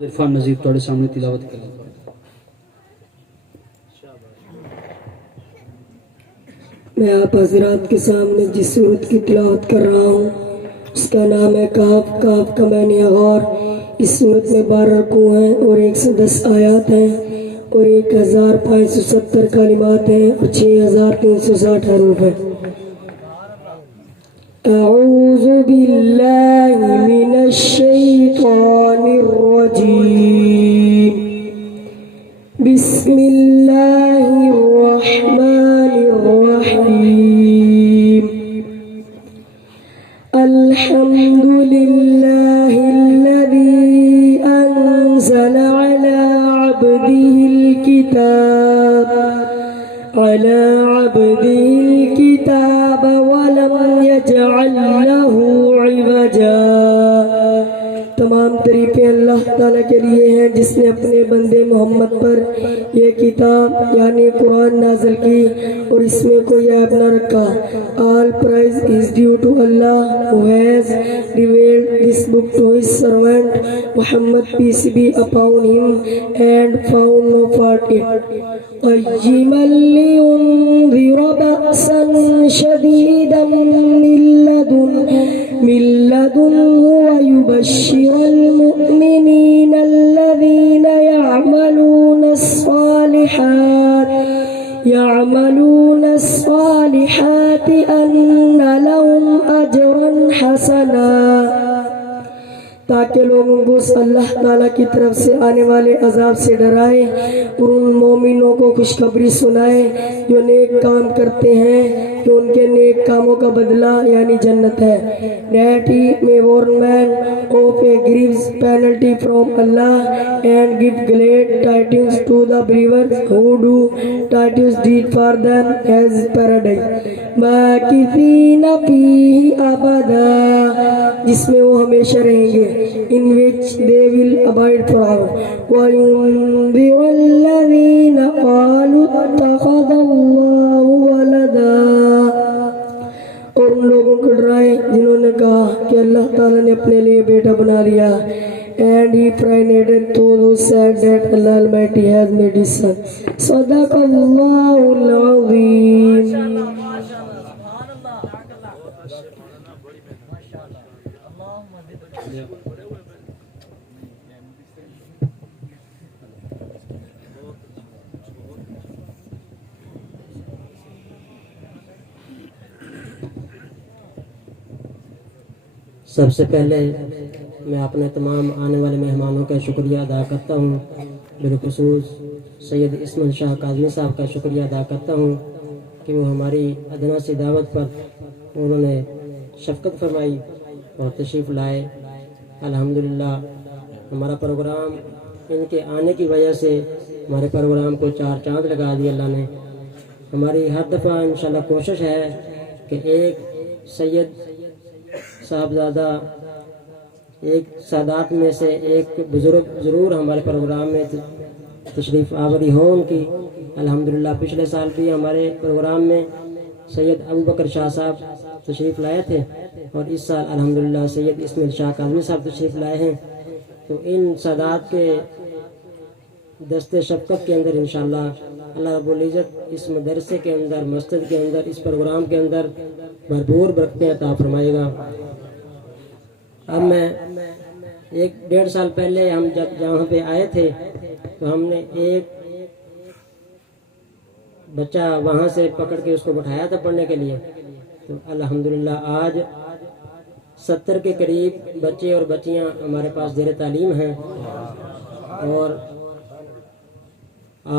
عرفان نذیر تھوڑے سامنے تلاوت کریں۔ میں آپ حضرات کے سامنے جس سورت کی تلاوت کر رہا ہوں اس کا نام ہے کاف۔ کاف کا معنی غور۔ اس سورت میں 12 رکوع ہیں اور 110 آیات ہیں اور 1570 کلمات ہیں اور 6360 حروف ہیں۔ اعوذ باللہ من الشیطان الرجیم، بسم اللہ الرحمن الرحیم، الحمد للہ الذی انزل علی عبده الكتاب ولم يجعل له عوجا۔ تمام تعریفیں اللہ تعالیٰ کے لیے ہیں جس نے اپنے بندے محمد پر یہ کتاب یعنی قرآن نازل کی اور اس میں کوئی عیب نہ رکھا۔ All praise is due to Allah who has revealed this book to his servant Muhammad, peace be upon him, and found no fault in it. قيما لينذر بأسا شديدا من لدنه ويبشر المؤمنين الذين يعملون الصالحات أن لهم أجرا حسنا، تاکہ لوگوں کو اللہ تعالیٰ کی طرف سے آنے والے عذاب سے ڈرائے اور ان مومنوں کو خوشخبری سنائے جو نیک کام کرتے ہیں کہ ان کے نیک کاموں کا بدلہ یعنی جنت ہے۔ That he may warn men of a grievous penalty from Allah and give glad tidings to the believers who do righteous deeds for them as paradise ماکثین فیہ ابدا، جس میں وہ ہمیشہ رہیں گے، in which they will abide forever۔ وَيُنذِرَ الَّذِينَ قَالُوا اتَّخَذَ اللَّهُ وَلَدًا، اور ان لوگوں کو ڈرائے جنہوں نے کہا کہ اللہ تعالیٰ نے اپنے لیے بیٹا بنا لیا۔ And he prayed to those said that Allah Almighty has made his son۔ صدق اللہ العظیم۔ سب سے پہلے میں اپنے تمام آنے والے مہمانوں کا شکریہ ادا کرتا ہوں، بالخصوص سید اسماعیل شاہ کاظمی صاحب کا شکریہ ادا کرتا ہوں کہ وہ ہماری ادنا سی دعوت پر انہوں نے شفقت فرمائی اور تشریف لائے۔ الحمدللہ ہمارا پروگرام ان کے آنے کی وجہ سے ہمارے پروگرام کو 4 چاند لگا دی اللہ نے۔ ہماری ہر دفعہ انشاءاللہ کوشش ہے کہ ایک سید صاحبزادہ، ایک سادات میں سے ایک بزرگ ضرور ہمارے پروگرام میں تشریف آوری ہو ان کی۔ الحمدللہ پچھلے سال بھی ہمارے پروگرام میں سید ابوبکر شاہ صاحب تشریف لائے تھے اور اس سال الحمدللہ سید اسماعیل شاہ کاظمی صاحب تشریف لائے ہیں۔ تو ان سادات کے دستے شفقت کے اندر انشاءاللہ اللہ رب العزت اس مدرسے کے اندر، مسجد کے اندر، اس پروگرام کے اندر بھرپور برکتیں عطا فرمائے گا۔ اب میں 1-1.5 سال پہلے ہم جب یہاں پہ آئے تھے تو ہم نے ایک بچہ وہاں سے پکڑ کے اس کو بٹھایا تھا پڑھنے کے لیے، تو الحمدللہ آج 70 کے قریب بچے اور بچیاں ہمارے پاس زیر تعلیم ہیں، اور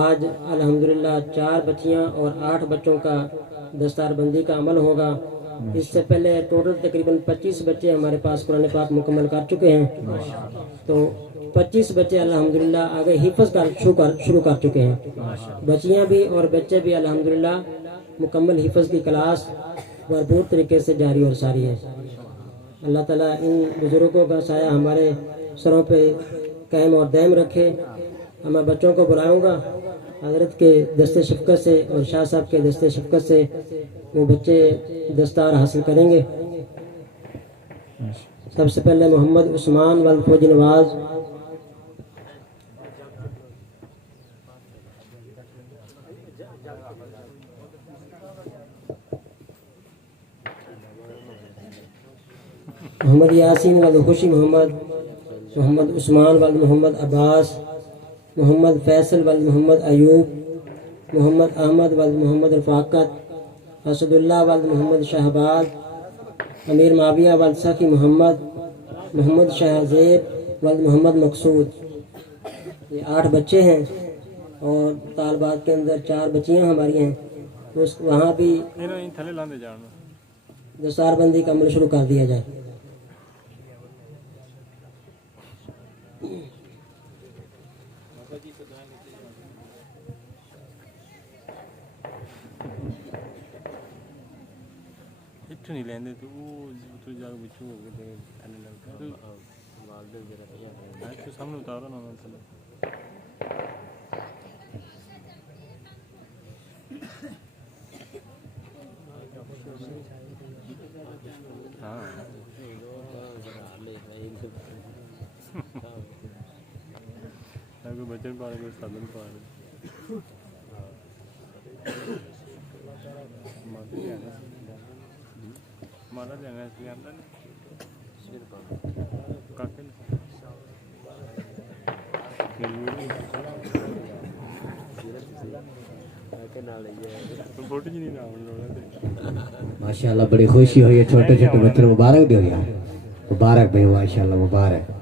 آج الحمدللہ 4 بچیاں اور 8 بچوں کا دستار بندی کا عمل ہوگا۔ اس سے پہلے ٹوٹل تقریباً 25 بچے ہمارے پاس قرآن پاک مکمل کر چکے ہیں، تو 25 بچے الحمدللہ آگے حفظ شروع کر چکے ہیں، بچیاں بھی اور بچے بھی الحمدللہ مکمل حفظ کی کلاس بھرپور طریقے سے جاری اور ساری ہے۔ اللہ تعالیٰ ان بزرگوں کا سایہ ہمارے سروں پہ قائم اور دائم رکھے۔ میں بچوں کو بلاؤں گا حضرت کے دست شفقت سے اور شاہ صاحب کے دست شفقت سے وہ بچے دستار حاصل کریں گے۔ سب سے پہلے محمد عثمان والفوج نواز محمد یاسین ولد خوشی محمد، محمد عثمان ولد محمد عباس، محمد فیصل ولد محمد ایوب، محمد احمد ولد محمد رفاقت، اسد اللہ ولد محمد شہباز، امیر معاویہ ولد سخی محمد، محمد شہزیب ولد محمد مقصود۔ یہ 8 بچے ہیں اور طالبات کے اندر 4 بچیاں ہماری ہیں، وہاں بھی دستار بندی کا عمل شروع کر دیا جائے۔ نہیں لیندے تو وہ جا کے بچو ہو کے تھلے لگتا تو والدے وغیرہ تو سامنے اتارو نا تھلے۔ ہاں کوئی بچے پا رہے کوئی سادن پا رہے مالا جانا اس لیے آتا نہیں فوٹو جی نہیں نام ماشاءاللہ بڑی خوشی ہوئی ہے، چھوٹے چھوٹے بچوں مبارک دیو یار، مبارک بھائی، ماشاءاللہ مبارک۔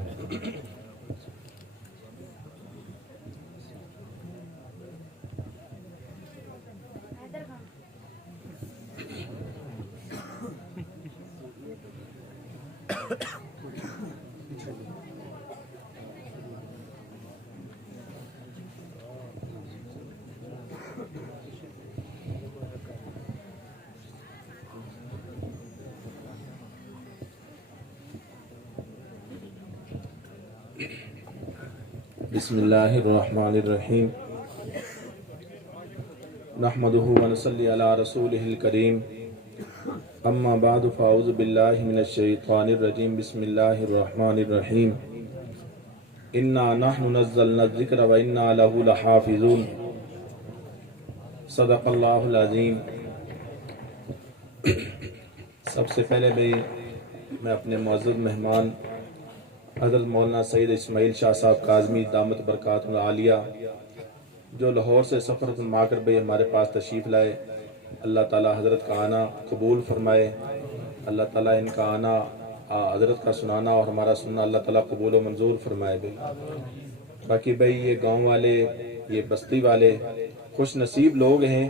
بسم اللہ الرحمن الرحیم، نحمدہ ونصلی علی رسولہ الکریم، اما بعد فاعوذ باللہ من الشیطان الرجیم، بسم اللہ الرحمن الرحیم، انا نحن نزلنا الذکر وانا لہ لحافظون، صدق اللہ العظیم۔ سب سے پہلے بھی میں اپنے معزز مہمان حضرت مولانا سید اسماعیل شاہ صاحب کاظمی دامت برکاتہ العالیہ جو لاہور سے سفر فرما کر بھی ہمارے پاس تشریف لائے، اللہ تعالی حضرت کا آنا قبول فرمائے، اللہ تعالی ان کا آنا حضرت کا سنانا اور ہمارا سننا اللہ تعالی قبول و منظور فرمائے بھی۔ باقی بھائی یہ گاؤں والے، یہ بستی والے خوش نصیب لوگ ہیں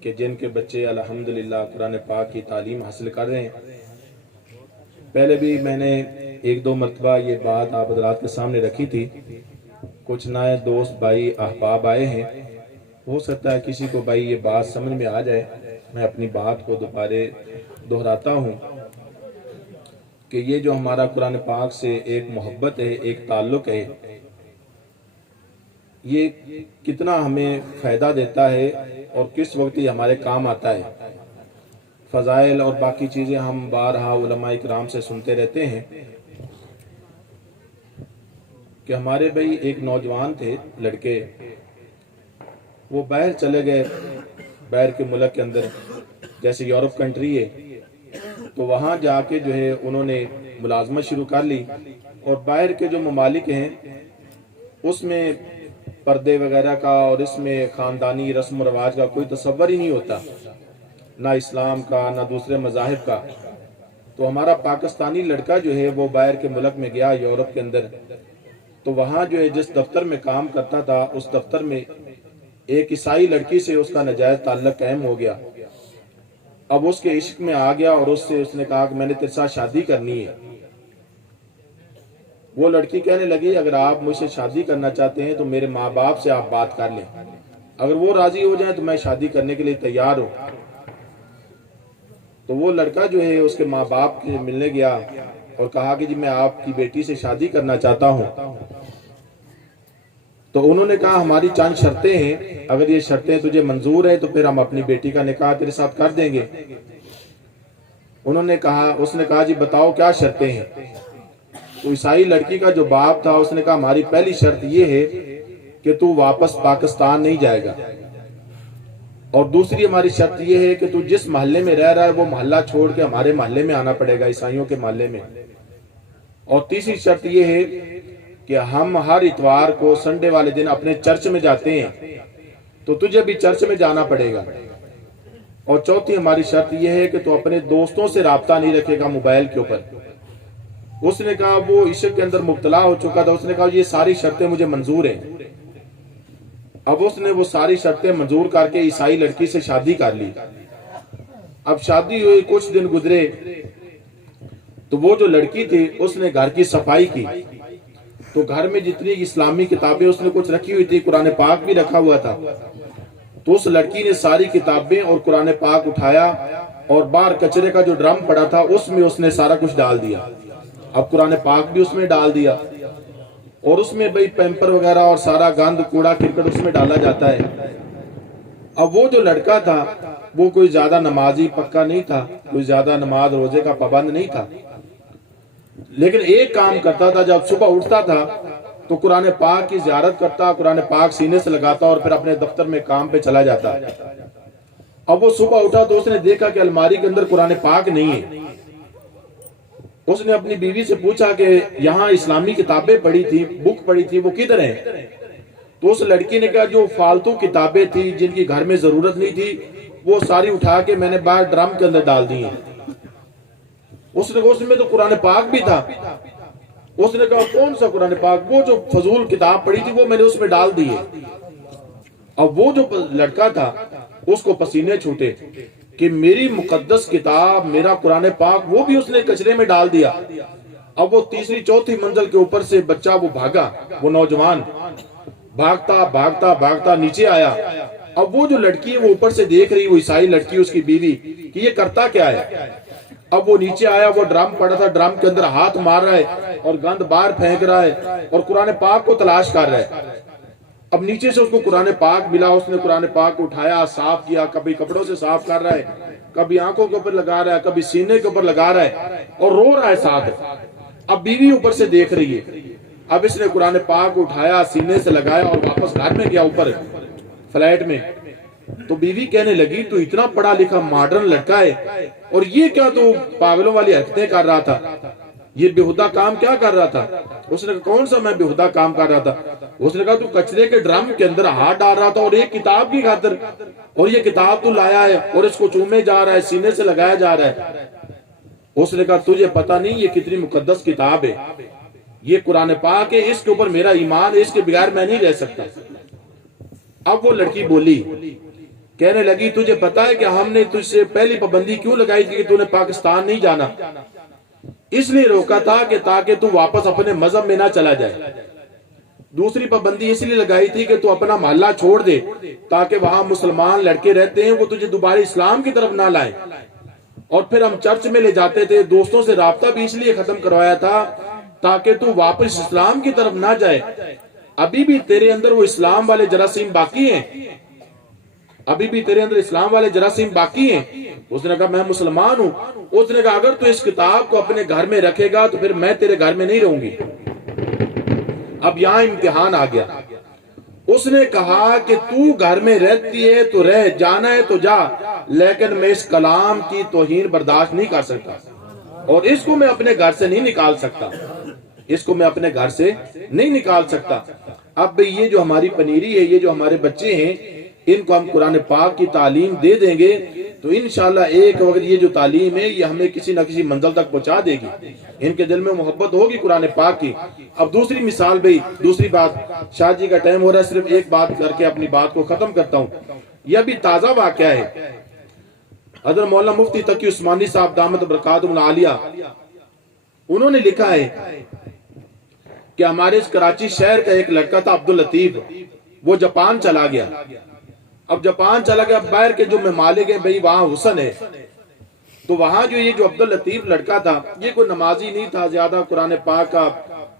کہ جن کے بچے الحمدللہ قرآن پاک کی تعلیم حاصل کر رہے ہیں۔ پہلے بھی میں نے 1-2 مرتبہ یہ بات آپ حضرات کے سامنے رکھی تھی، کچھ نئے دوست بھائی احباب آئے ہیں، ہو سکتا ہے کسی کو بھائی یہ بات سمجھ میں آ جائے، میں اپنی بات کو دوبارہ دہراتا ہوں کہ یہ جو ہمارا قرآن پاک سے ایک محبت ہے، ایک تعلق ہے، یہ کتنا ہمیں فائدہ دیتا ہے اور کس وقت یہ ہمارے کام آتا ہے۔ فضائل اور باقی چیزیں ہم بارہا علماء اکرام سے سنتے رہتے ہیں کہ ہمارے بھائی ایک نوجوان تھے لڑکے، وہ باہر چلے گئے، باہر کے ملک کے اندر جیسے یورپ کنٹری ہے، تو وہاں جا کے جو ہے انہوں نے ملازمت شروع کر لی، اور باہر کے جو ممالک ہیں اس میں پردے وغیرہ کا اور اس میں خاندانی رسم و رواج کا کوئی تصور ہی نہیں ہوتا، نہ اسلام کا نہ دوسرے مذاہب کا۔ تو ہمارا پاکستانی لڑکا جو ہے وہ باہر کے ملک میں گیا یورپ کے اندر، تو وہاں جو ہے جس دفتر میں کام کرتا تھا اس دفتر میں ایک عیسائی لڑکی سے اس کا ناجائز تعلق قائم ہو گیا۔ اب اس کے عشق میں آ گیا اور اس نے کہا کہ میں نے تیرے ساتھ شادی کرنی ہے۔ وہ لڑکی کہنے لگی اگر آپ مجھ سے شادی کرنا چاہتے ہیں تو میرے ماں باپ سے آپ بات کر لیں، اگر وہ راضی ہو جائیں تو میں شادی کرنے کے لیے تیار ہوں۔ تو وہ لڑکا جو ہے اس کے ماں باپ سے ملنے گیا اور کہا کہ جی میں آپ کی بیٹی سے شادی کرنا چاہتا ہوں۔ تو انہوں نے کہا ہماری چند شرطیں ہیں، اگر یہ شرطیں تجھے منظور ہیں تو پھر ہم اپنی بیٹی کا نکاح تیرے ساتھ کر دیں گے۔ اس نے کہا جی بتاؤ کیا شرطیں ہیں۔ تو عیسائی لڑکی کا جو باپ تھا اس نے کہا ہماری پہلی شرط یہ ہے کہ تو واپس پاکستان نہیں جائے گا، اور دوسری ہماری شرط یہ ہے کہ تو جس محلے میں رہ رہا ہے وہ محلہ چھوڑ کے ہمارے محلے میں آنا پڑے گا، عیسائیوں کے محلے میں۔ اور تیسری شرط یہ ہے کہ ہم ہر اتوار کو سنڈے والے دن اپنے چرچ میں جاتے ہیں، تو تجھے بھی چرچ میں جانا پڑے گا۔ اور چوتھی ہماری شرط یہ ہے کہ تو اپنے دوستوں سے رابطہ نہیں رکھے گا موبائل کے اوپر۔ اس نے کہا وہ عشق کے اندر مبتلا ہو چکا تھا، اس نے کہا یہ ساری شرطیں مجھے منظور ہیں۔ اب اس نے وہ ساری شرطیں منظور کر کے عیسائی لڑکی سے شادی کر لی۔ اب شادی ہوئی، کچھ دن گزرے تو وہ جو لڑکی تھی اس نے گھر کی صفائی کی، تو گھر میں جتنی اسلامی کتابیں اس نے کچھ رکھی ہوئی تھی، قرآن پاک بھی رکھا ہوا تھا، تو اس لڑکی نے ساری کتابیں اور قرآن پاک اٹھایا اور باہر کچرے کا جو ڈرم پڑا تھا اس میں اس نے سارا کچھ ڈال دیا۔ اب قرآن پاک بھی اس میں ڈال دیا، اور اس میں بھئی پیمپر وغیرہ اور سارا گند کوڑا کرکٹ اس میں ڈالا جاتا ہے۔ اب وہ جو لڑکا تھا وہ کوئی زیادہ نمازی پکا نہیں تھا، کوئی زیادہ نماز روزے کا پابند نہیں تھا، لیکن ایک کام کرتا تھا، جب صبح اٹھتا تھا تو قرآن پاک کی زیارت کرتا، قرآن پاک سینے سے لگاتا اور پھر اپنے دفتر میں کام پہ چلا جاتا۔ اب وہ صبح اٹھا تو اس نے دیکھا کہ الماری کے اندر قرآن پاک نہیں ہے۔ اس نے اپنی بیوی سے پوچھا کہ یہاں اسلامی کتابیں پڑھی تھی، بک پڑھی تھی، وہ کدھر ہیں؟ تو اس لڑکی نے کہا جو فالتو کتابیں تھی جن کی گھر میں ضرورت نہیں تھی وہ ساری اٹھا کے میں نے باہر ڈرم کے اندر ڈال دی ہیں۔ اس نے کہا اس میں تو قرآن پاک بھی تھا۔ اس نے کہا کون سا قرآن پاک؟ وہ جو فضول کتاب پڑھی تھی وہ میں نے اس میں ڈال دی ہے۔ اب وہ جو لڑکا تھا اس کو پسینے چھوٹے کہ میری مقدس کتاب، میرا قرآن پاک، وہ بھی اس نے کچرے میں ڈال دیا۔ اب وہ تیسری چوتھی منزل کے اوپر سے بچہ وہ بھاگا، وہ نوجوان بھاگتا بھاگتا بھاگتا نیچے آیا۔ اب وہ جو لڑکی ہے وہ اوپر سے دیکھ رہی، وہ عیسائی لڑکی، اس کی بیوی، کہ یہ کرتا کیا ہے۔ اب وہ نیچے آیا، وہ ڈرم پڑا تھا، ڈرم کے اندر ہاتھ مار رہا ہے اور گند باہر پھینک رہا ہے اور قرآن پاک کو تلاش کر رہا ہے۔ اب نیچے سے اس کو قرآن پاک ملا، اس نے قرآن پاک کو اٹھایا، صاف کیا، کبھی کپڑوں سے صاف کر رہا ہے، کبھی آنکھوں کے اوپر لگا رہا ہے، کبھی سینے کے اوپر لگا رہا ہے اور رو رہا ہے ساتھ۔ اب بیوی اوپر سے دیکھ رہی ہے۔ اب اس نے قرآن پاک اٹھایا، سینے سے لگایا اور واپس گھر میں گیا اوپر فلیٹ میں۔ تو بیوی کہنے لگی تو اتنا پڑھا لکھا ماڈرن لڑکا ہے اور یہ کیا تو پاگلوں والی حرکتیں کر رہا تھا، یہ بےہودہ کام کیا کر رہا تھا؟ اس نے کہا کون سا میں بےہودہ کام کر رہا تھا؟ اس نے کہا تو کچرے کے ڈرم کے اندر ہاتھ ڈال رہا تھا اور ایک کتاب کی خاطر، اور یہ کتاب تو لایا ہے اور اس کو چومے جا رہا ہے، سینے سے لگایا جا رہا ہے۔ اس نے کہا تجھے پتہ نہیں یہ کتنی مقدس کتاب ہے، یہ قرآن پاک ہے، اس کے اوپر میرا ایمان ہے، اس کے بغیر میں نہیں رہ سکتا۔ اب وہ لڑکی بولی، کہنے لگی تجھے پتا ہے کہ ہم نے تجھ سے پہلی پابندی کیوں لگائی تھی کہ تو نے پاکستان نہیں جانا؟ اس لیے روکا تھا کہ تاکہ تو واپس اپنے مذہب میں نہ چلا جائے۔ دوسری پابندی اس لیے لگائی تھی کہ تو اپنا محلہ چھوڑ دے تاکہ وہاں مسلمان لڑکے رہتے ہیں وہ تجھے دوبارہ اسلام کی طرف نہ لائیں۔ اور پھر ہم چرچ میں لے جاتے تھے، دوستوں سے رابطہ بھی اس لیے ختم کروایا تھا تاکہ تو واپس اسلام کی طرف نہ جائے۔ ابھی بھی تیرے اندر وہ اسلام والے جراثیم باقی ہیں، ابھی بھی تیرے اندر اسلام والے جراثیم باقی ہیں۔ اس نے کہا میں مسلمان ہوں۔ اس نے کہا اگر تو اس کتاب کو اپنے گھر میں رکھے گا تو پھر میں تیرے گھر میں نہیں رہوں گی۔ اب یہاں امتحان آ گیا۔ اس نے کہا کہ تو گھر میں رہتی ہے تو رہ، جانا ہے تو جا، لیکن میں اس کلام کی توہین برداشت نہیں کر سکتا اور اس کو میں اپنے گھر سے نہیں نکال سکتا، اس کو میں اپنے گھر سے نہیں نکال سکتا۔ اب بھئی یہ جو ہماری پنیری ہے، یہ جو ہمارے بچے ہیں، ان کو ہم قرآن پاک کی تعلیم دے دیں گے تو انشاءاللہ ایک وقت یہ جو تعلیم ہے یہ ہمیں کسی نہ کسی منزل تک پہنچا دے گی، ان کے دل میں محبت ہوگی قرآن پاک کی۔ اب دوسری مثال بھئی، دوسری بات، شاہ جی کا ٹائم ہو رہا ہے، صرف ایک بات کر کے اپنی بات کو ختم کرتا ہوں۔ یہ بھی تازہ واقعہ ہے۔ حضرت مولانا مفتی تقی عثمانی صاحب دامت برکاتہم العالیہ، انہوں نے لکھا ہے کہ ہمارے اس کراچی شہر کا ایک لڑکا تھا عبداللطیف، وہ جاپان چلا گیا۔ اب جاپان چلا گیا، باہر کے جو ممالک ہیں بھئی وہاں حسن ہے، تو وہاں جو یہ جو عبداللطیف لڑکا تھا یہ کوئی نمازی نہیں تھا، زیادہ قرآن پاک کا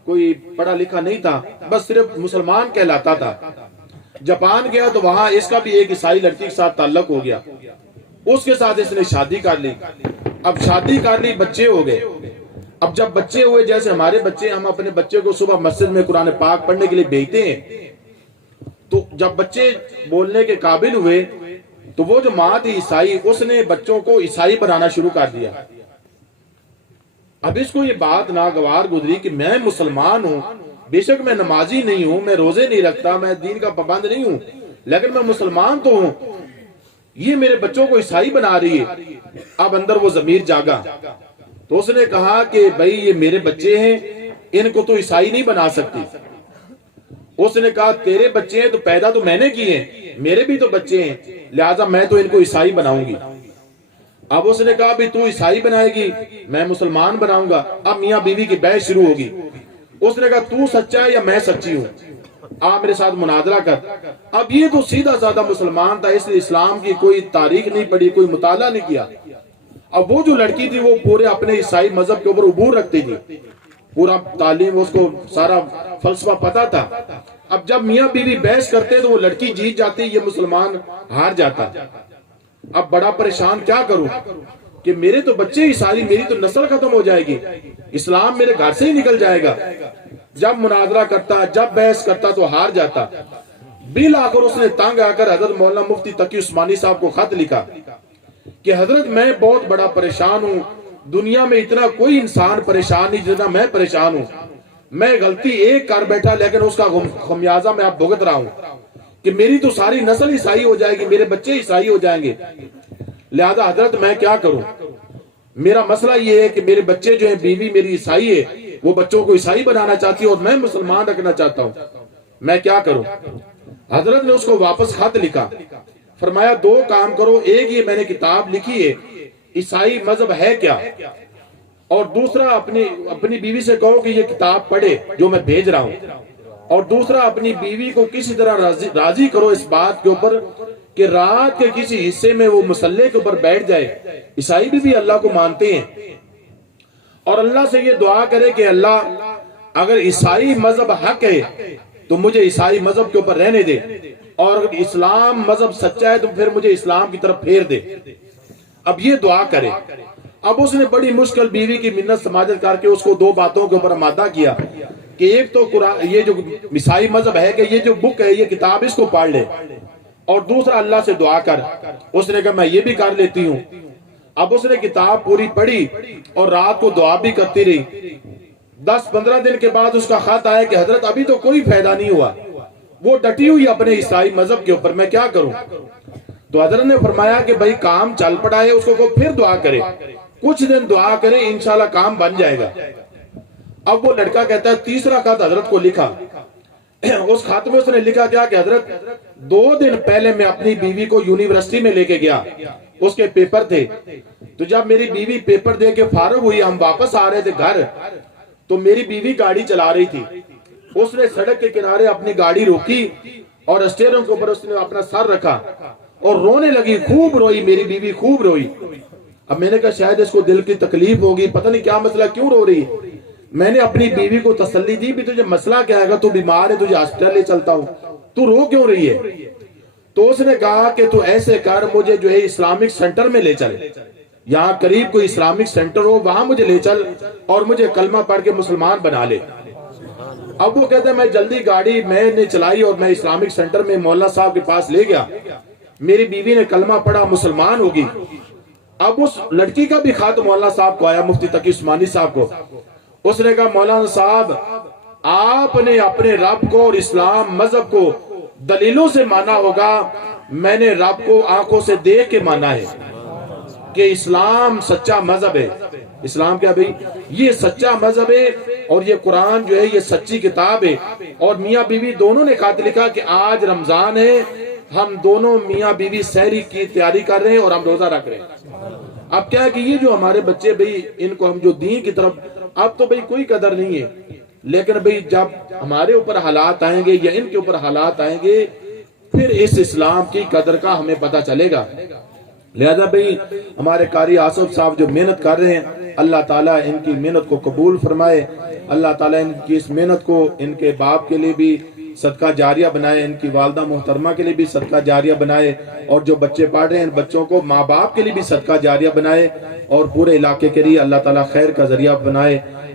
کوئی پڑھا لکھا نہیں تھا، بس صرف مسلمان کہلاتا تھا۔ جاپان گیا تو وہاں اس کا بھی ایک عیسائی لڑکی کے ساتھ تعلق ہو گیا، اس کے ساتھ اس نے شادی کر لی۔ اب شادی کر لی، بچے ہو گئے۔ اب جب بچے ہوئے، جیسے ہمارے بچے، ہم اپنے بچے کو صبح مسجد میں قرآن پاک پڑھنے کے لیے بھیجتے ہیں، تو جب بچے بولنے کے قابل ہوئے تو وہ جو ماں تھی عیسائی، اس نے بچوں کو عیسائی بنانا شروع کر دیا۔ اب اس کو یہ بات ناگوار گزری کہ میں مسلمان ہوں، بے شک میں نمازی نہیں ہوں، میں روزے نہیں رکھتا، میں دین کا پابند نہیں ہوں، لیکن میں مسلمان تو ہوں، یہ میرے بچوں کو عیسائی بنا رہی ہے۔ اب اندر وہ ضمیر جاگا، تو اس نے کہا کہ بھائی یہ میرے بچے ہیں، ان کو تو عیسائی نہیں بنا سکتی۔ اس نے کہا تیرے بچے ہیں تو پیدا تو میں نے کیے ہیں، میرے بھی تو بچے ہیں، لہٰذا میں تو ان کو عیسائی بناؤں گی۔ اب اس نے کہا بھی تو عیسائی بنائے گی، میں مسلمان بناؤں گا۔ اب میاں بیوی کی بحث شروع ہوگی۔ اس نے کہا تو سچا ہے یا میں سچی ہوں، آپ میرے ساتھ مناظرہ کر۔ اب یہ تو سیدھا سادہ مسلمان تھا، اس نے اسلام کی کوئی تاریخ نہیں پڑھی، کوئی مطالعہ نہیں کیا۔ اب وہ جو لڑکی تھی وہ پورے اپنے عیسائی مذہب کے اوپر عبور رکھتی تھی، پورا تعلیم، اس کو سارا فلسفہ پتا تھا۔ اب جب میاں بیوی بحث کرتے تو وہ لڑکی جیت جاتی، یہ مسلمان ہار جاتا۔ اب بڑا پریشان کیا کروں کہ میرے تو بچے عیسائی، میری تو نسل ختم ہو جائے گی، اسلام میرے گھر سے ہی نکل جائے گا۔ جب مناظرہ کرتا، جب بحث کرتا تو ہار جاتا۔ بالآخر اس نے تنگ آ کر حضرت مولانا مفتی تقی عثمانی صاحب کو خط لکھا کہ حضرت میں بہت بڑا پریشان ہوں، دنیا میں اتنا کوئی انسان پریشان نہیں جتنا میں پریشان ہوں، میں غلطی ایک کر بیٹھا لیکن اس کا خمیازہ میں اب بھگت رہا ہوں کہ میری تو ساری نسل عیسائی ہو جائے گی، میرے بچے عیسائی ہو جائیں گے، لہذا حضرت میں کیا کروں؟ میرا مسئلہ یہ ہے کہ میرے بچے جو ہیں، بیوی میری عیسائی ہے، وہ بچوں کو عیسائی بنانا چاہتی ہے اور میں مسلمان رکھنا چاہتا ہوں، میں کیا کروں؟ حضرت نے اس کو واپس خط لکھا، فرمایا دو کام کرو، ایک یہ میں نے کتاب لکھی ہے عیسائی مذہب ہے کیا، اور دوسرا اپنی بیوی سے کہو کہ یہ کتاب پڑھے جو میں بھیج رہا ہوں، اور دوسرا اپنی بیوی کو کسی طرح راضی کرو اس بات کے اوپر کہ رات کے کسی حصے میں وہ مصلے کے اوپر بیٹھ جائے۔ عیسائی بھی اللہ کو مانتے ہیں، اور اللہ سے یہ دعا کرے کہ اللہ اگر عیسائی مذہب حق ہے تو مجھے عیسائی مذہب کے اوپر رہنے دے، اور اگر اسلام مذہب سچا ہے تو پھر مجھے اسلام کی طرف پھیر دے۔ اب یہ دعا کرے۔ اب اس نے بڑی مشکل بیوی کی منت سماجت کر کے اس کو دو باتوں کے اوپر آمادہ کیا کہ ایک تو قرآن، یہ جو عیسائی مذہب ہے کہ یہ جو بک ہے، یہ کتاب، اس کو پڑھ لے، اور دوسرا اللہ سے دعا کر۔ اس نے کہا میں یہ بھی کر لیتی ہوں۔ اب اس نے کتاب پوری پڑھی اور رات کو دعا بھی کرتی رہی۔ 10-15 دن کے بعد اس کا خط آیا کہ حضرت ابھی تو کوئی فائدہ نہیں ہوا، وہ ڈٹی ہوئی اپنے عیسائی مذہب کے اوپر، میں کیا کروں؟ تو حضرت نے فرمایا کہ بھائی کام چل پڑا ہے، اس کو پھر دعا کرے، کچھ دن دعا کرے، انشاءاللہ کام بن جائے گا۔ اب وہ لڑکا کہتا ہے تیسرا خط حضرت کو لکھا۔ اس خط میں اس نے لکھا کیا کہ حضرت 2 دن پہلے میں اپنی بیوی کو یونیورسٹی میں لے کے گیا، اس کے پیپر تھے، تو جب میری بیوی پیپر دے کے فارغ ہوئی، ہم واپس آ رہے تھے گھر، تو میری بیوی گاڑی چلا رہی تھی، اس نے سڑک کے کنارے اپنی گاڑی روکی اور اسٹیئرنگ کے اوپر اس نے اپنا سر رکھا اور رونے لگی، خوب روئی، میری بیوی خوب روئی۔ اب میں نے کہا شاید اس کو دل کی تکلیف ہوگی، پتہ نہیں کیا مسئلہ، کیوں رو رہی ہے؟ میں نے اپنی بیوی کو تسلی دی بھی تجھے مسئلہ کیا ہے گا، تو بیمار ہے، تجھے ہاسپٹل لے چلتا ہوں، تو رو کیوں رہی ہے؟ تو اس نے کہا کہ تو ایسے کر، مجھے جو ہے اسلامک سینٹر میں لے چل، یہاں قریب کوئی اسلامک سینٹر ہو، وہاں مجھے لے چل اور مجھے کلمہ پڑھ کے مسلمان بنا لے۔ اب وہ کہتے ہیں میں جلدی گاڑی میں نے چلائی اور میں اسلامک سینٹر میں مولانا صاحب کے پاس لے گیا، میری بیوی نے کلمہ پڑھا، مسلمان ہوگی۔ اب اس لڑکی کا بھی خط مولانا صاحب کو آیا، مفتی تقی عثمانی صاحب کو۔ اس نے کہا مولانا صاحب آپ نے اپنے رب کو اور اسلام مذہب کو دلیلوں سے مانا ہوگا، میں نے رب کو آنکھوں سے دیکھ کے مانا ہے کہ اسلام سچا مذہب ہے۔ اسلام کیا بھئی؟ یہ سچا مذہب ہے، اور یہ قرآن جو ہے یہ سچی کتاب ہے۔ اور میاں بیوی دونوں نے خط لکھا کہ آج رمضان ہے، ہم دونوں میاں بیوی سحری کی تیاری کر رہے ہیں اور ہم روزہ رکھ رہے ہیں۔ اب کیا ہے کہ یہ جو ہمارے بچے بھئی، ان کو ہم جو دین کی طرف، اب تو بھئی کوئی قدر نہیں ہے، لیکن بھئی جب ہمارے اوپر حالات آئیں گے یا ان کے اوپر حالات آئیں گے، پھر اس اسلام کی قدر کا ہمیں پتہ چلے گا۔ لہذا بھئی ہمارے قاری آصف صاحب جو محنت کر رہے ہیں، اللہ تعالیٰ ان کی محنت کو قبول فرمائے، اللہ تعالیٰ ان کی اس محنت کو ان کے باپ کے لیے بھی صدقہ جاریہ بنائے، ان کی والدہ محترمہ کے لیے بھی صدقہ جاریہ بنائے، اور جو بچے پڑھ رہے ہیں ان بچوں کو ماں باپ کے لیے بھی صدقہ جاریہ بنائے، اور پورے علاقے کے لیے اللہ تعالیٰ خیر کا ذریعہ بنائے۔